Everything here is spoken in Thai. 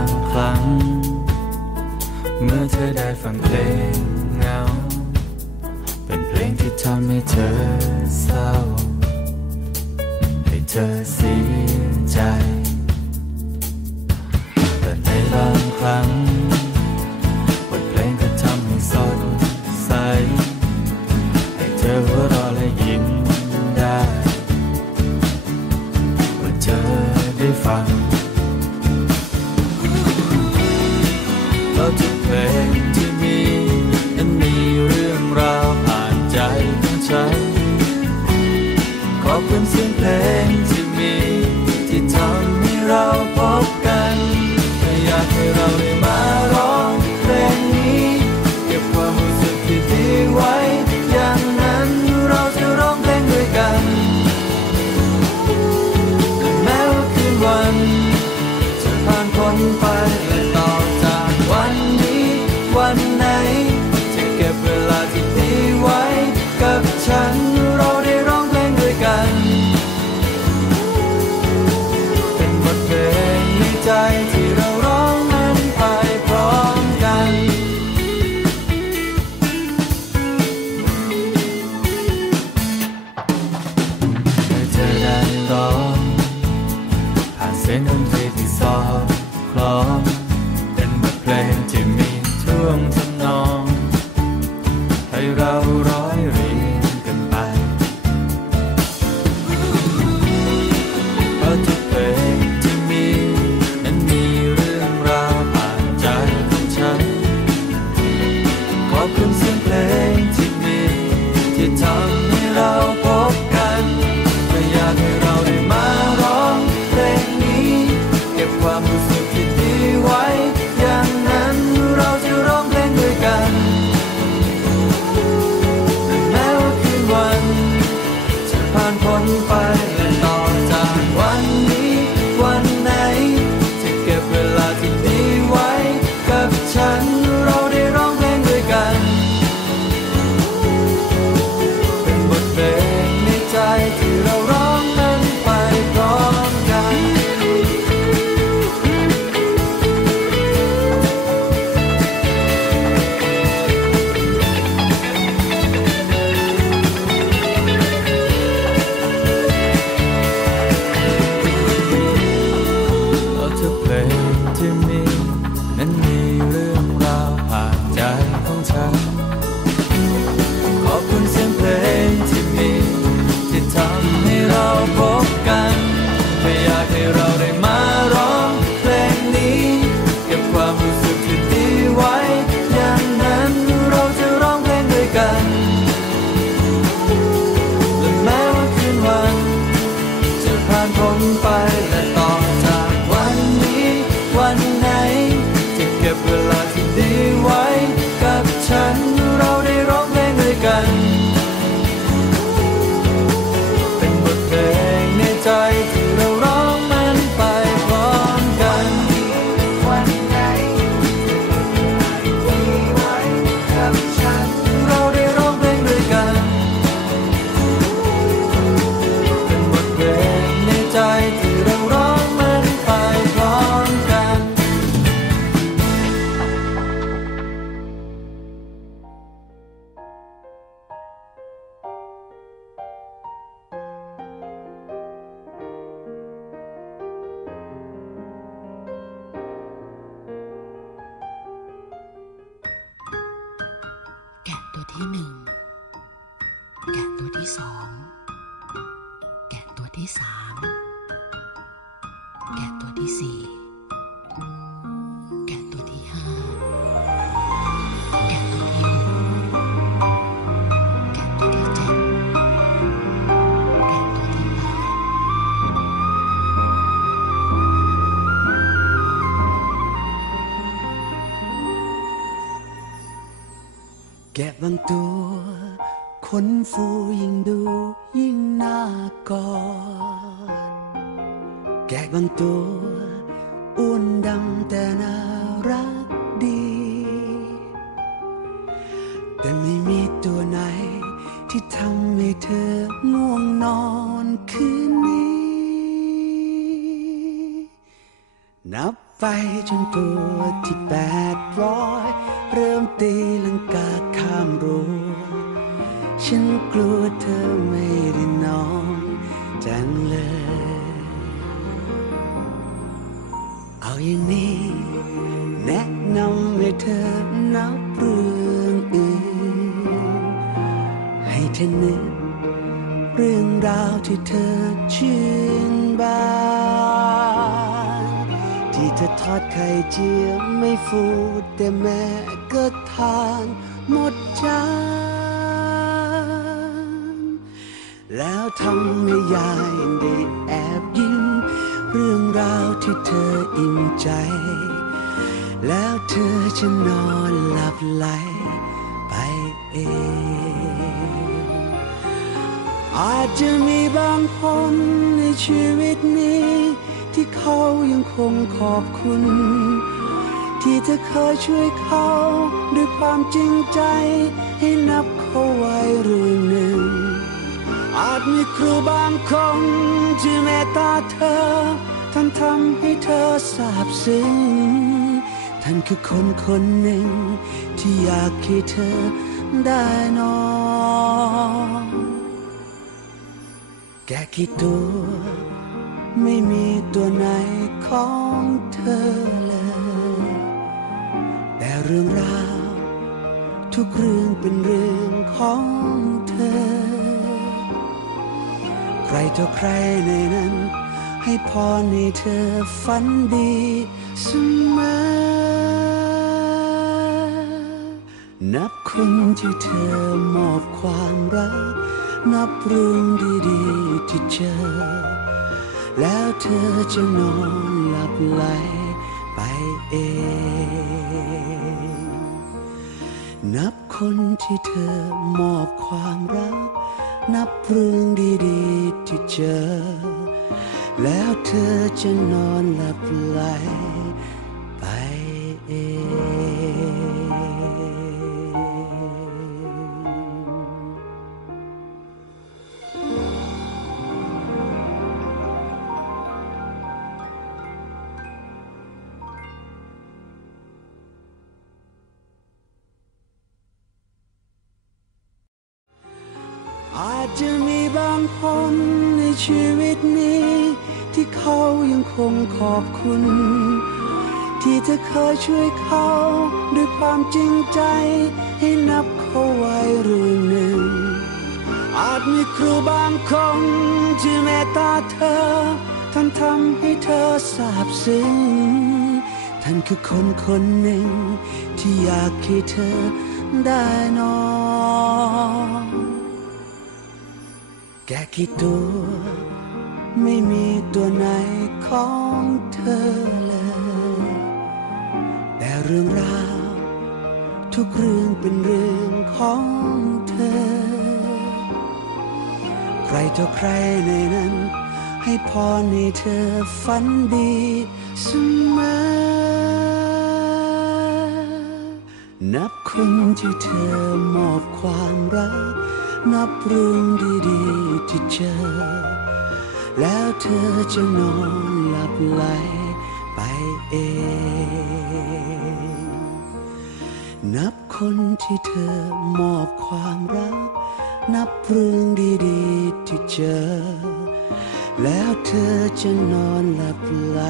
างครั้ง เมื่อเธอได้ฟังเพลงเงา เป็นเพลงที่ทำให้เธอเศร้า ให้เธอเสียใจ แต่ในบางครั้ง ใจ ขอบคุณเสียงเพลงที่มี ที่ทำให้เรา ใจที่เราร้องนั้นไปพร้อมกัน เมื่อเธอได้ร้องผ่านเส้นดนตรีที่ซอคล้องเป็นบทเพลงที่มีท่วงทำนอง ให้เรา ที่มีนั้นมีเรื่องราวผ่านใจของฉัน ที่หนึ่งแกะตัวที่สองแกะตัวที่สามแกะตัวที่สี่ แกะบางตัวคนฟูยิ่งดูยิ่งน่ากอด แกะบางตัวอ้วนดำแต่น่ารักดี แต่ไม่มีตัวไหนที่ทำให้เธอง่วงนอนคืนนี้ นับ ไปจนตัวที่แปดร้อยเริ่มตีลังกาข้ามรั้วฉันกลัวเธอไม่ได้นอนจังเลย เอาอย่างนี้แนะนำให้เธอนับเรื่องอื่น ให้เธอนึกเรื่องราวที่เธอ เธอทอดไข่เจียวไม่ฟูแต่แม่ก็ทานหมดจานแล้วทำให้ยายได้แอบยิ้ม เรื่องราวที่เธออิ่มใจ แล้วเธอจะนอนหลับไหลไปเองอาจจะมีบางคนในชีวิตนี้ ที่เขายังคงขอบคุณ ที่เธอเคยช่วยเขา ด้วยความจริงใจ ให้นับเขาไว้เรื่องหนึ่ง อาจมีครูบางคนที่เมตตาเธอท่านทำให้เธอซาบซึ้งท่านคือคนคนหนึ่ง ที่อยากให้เธอได้นอนแกกี่ตัว ไม่มีตัวไหนของเธอเลย แต่เรื่องราว ทุกเรื่องเป็นเรื่องของเธอ ใครต่อใครในนั้น ให้พรให้เธอฝันดีเสมอ นับคนที่เธอมอบความรัก นับเรื่องดีๆที่เจอ แล้วเธอจะนอนหลับไหลไปเอง นับคนที่เธอมอบความรัก นับเรื่องดีๆที่เจอ แล้วเธอจะนอนหลับไหล จะมีบางคนในชีวิตนี้ ที่เขายังคงขอบคุณ ที่เธอเคยช่วยเขา ด้วยความจริงใจ ให้นับเขาไว้เรื่องหนึ่ง อาจมีครูบางคนที่เมตตาเธอท่านทำให้เธอซาบซึ้งท่านคือคนคนหนึ่ง ที่อยากให้เธอได้นอน แกะกี่ตัว ไม่มีตัวไหนของเธอเลย แต่เรื่องราว ทุกเรื่องเป็นเรื่องของเธอ ใครต่อใครในนั้น ให้พรให้เธอฝันดีเสมอนับคนที่เธอมอบความรัก นับเรื่องดีๆที่เจอ แล้วเธอจะนอนหลับไหลไปเอง นับคนที่เธอมอบความรัก นับเรื่องดีๆที่เจอ แล้วเธอจะนอนหลับไหล